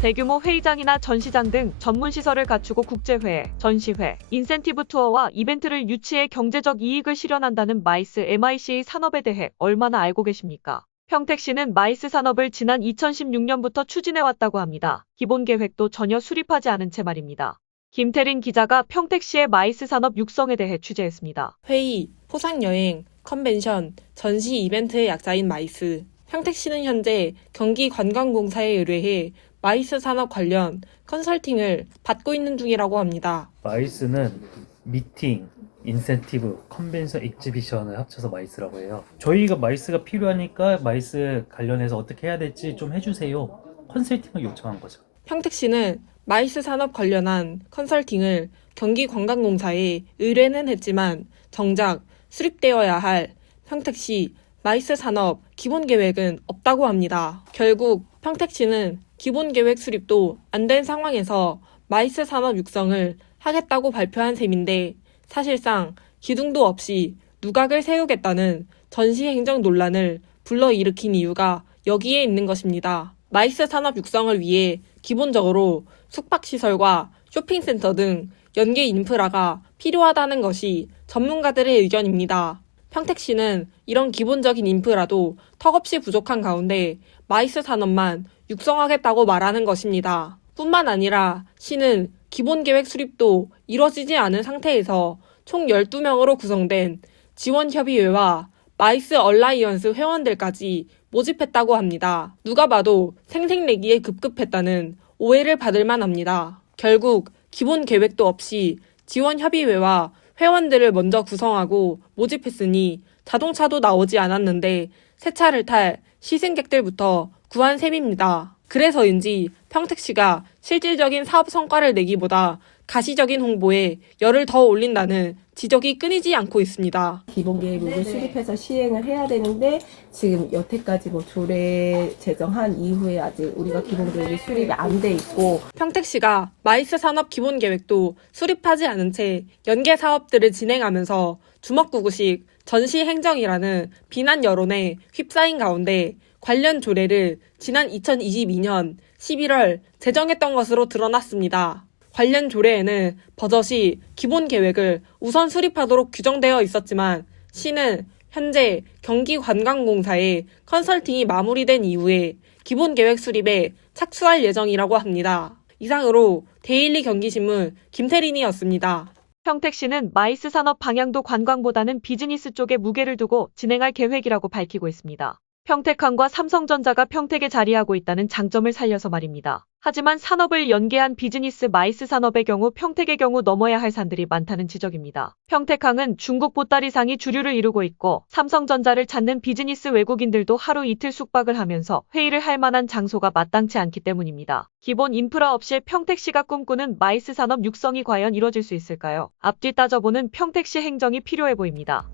대규모 회의장이나 전시장 등 전문 시설을 갖추고 국제회의, 전시회, 인센티브 투어와 이벤트를 유치해 경제적 이익을 실현한다는 마이스 MIC의 산업에 대해 얼마나 알고 계십니까? 평택시는 마이스 산업을 지난 2016년부터 추진해왔다고 합니다. 기본 계획도 전혀 수립하지 않은 채 말입니다. 김태린 기자가 평택시의 마이스 산업 육성에 대해 취재했습니다. 회의, 포상여행, 컨벤션, 전시 이벤트의 약자인 마이스. 평택시는 현재 경기관광공사에 의뢰해 마이스 산업 관련 컨설팅을 받고 있는 중이라고 합니다. 마이스는 미팅, 인센티브, 컨벤션, 익지비션을 합쳐서 마이스라고 해요. 저희가 마이스가 필요하니까 마이스 관련해서 어떻게 해야 될지 좀 해주세요. 컨설팅을 요청한 거죠. 평택시는 마이스 산업 관련한 컨설팅을 경기관광공사에 의뢰는 했지만 정작 수립되어야 할 평택시 마이스 산업 기본계획은 없다고 합니다. 결국 평택시는 기본계획 수립도 안 된 상황에서 마이스 산업 육성을 하겠다고 발표한 셈인데 사실상 기둥도 없이 누각을 세우겠다는 전시행정 논란을 불러일으킨 이유가 여기에 있는 것입니다. 마이스 산업 육성을 위해 기본적으로 숙박시설과 쇼핑센터 등 연계 인프라가 필요하다는 것이 전문가들의 의견입니다. 평택시는 이런 기본적인 인프라도 턱없이 부족한 가운데 마이스 산업만 육성하겠다고 말하는 것입니다. 뿐만 아니라 시는 기본계획 수립도 이뤄지지 않은 상태에서 총 12명으로 구성된 지원협의회와 마이스 얼라이언스 회원들까지 모집했다고 합니다. 누가 봐도 생색내기에 급급했다는 오해를 받을 만합니다. 결국 기본 계획도 없이 지원협의회와 회원들을 먼저 구성하고 모집했으니 자동차도 나오지 않았는데 새 차를 탈 시승객들부터 구한 셈입니다. 그래서인지 평택시가 실질적인 사업 성과를 내기보다 가시적인 홍보에 열을 더 올린다는 지적이 끊이지 않고 있습니다. 기본계획을 수립해서 시행을 해야 되는데 지금 여태까지 조례 제정한 이후에 아직 우리가 기본계획이 수립이 안 돼 있고 평택시가 마이스 산업 기본계획도 수립하지 않은 채 연계 사업들을 진행하면서 주먹구구식 전시행정이라는 비난 여론에 휩싸인 가운데 관련 조례를 지난 2022년 11월 제정했던 것으로 드러났습니다. 관련 조례에는 버젓이 기본계획을 우선 수립하도록 규정되어 있었지만 시는 현재 경기관광공사의 컨설팅이 마무리된 이후에 기본계획 수립에 착수할 예정이라고 합니다. 이상으로 데일리 경기신문 김태린이었습니다. 평택시는 마이스 산업 방향도 관광보다는 비즈니스 쪽에 무게를 두고 진행할 계획이라고 밝히고 있습니다. 평택항과 삼성전자가 평택에 자리하고 있다는 장점을 살려서 말입니다. 하지만 산업을 연계한 비즈니스 마이스 산업의 경우 평택의 경우 넘어야 할 산들이 많다는 지적입니다. 평택항은 중국 보따리상이 주류를 이루고 있고 삼성전자를 찾는 비즈니스 외국인들도 하루 이틀 숙박을 하면서 회의를 할 만한 장소가 마땅치 않기 때문입니다. 기본 인프라 없이 평택시가 꿈꾸는 마이스 산업 육성이 과연 이뤄질 수 있을까요? 앞뒤 따져보는 평택시 행정이 필요해 보입니다.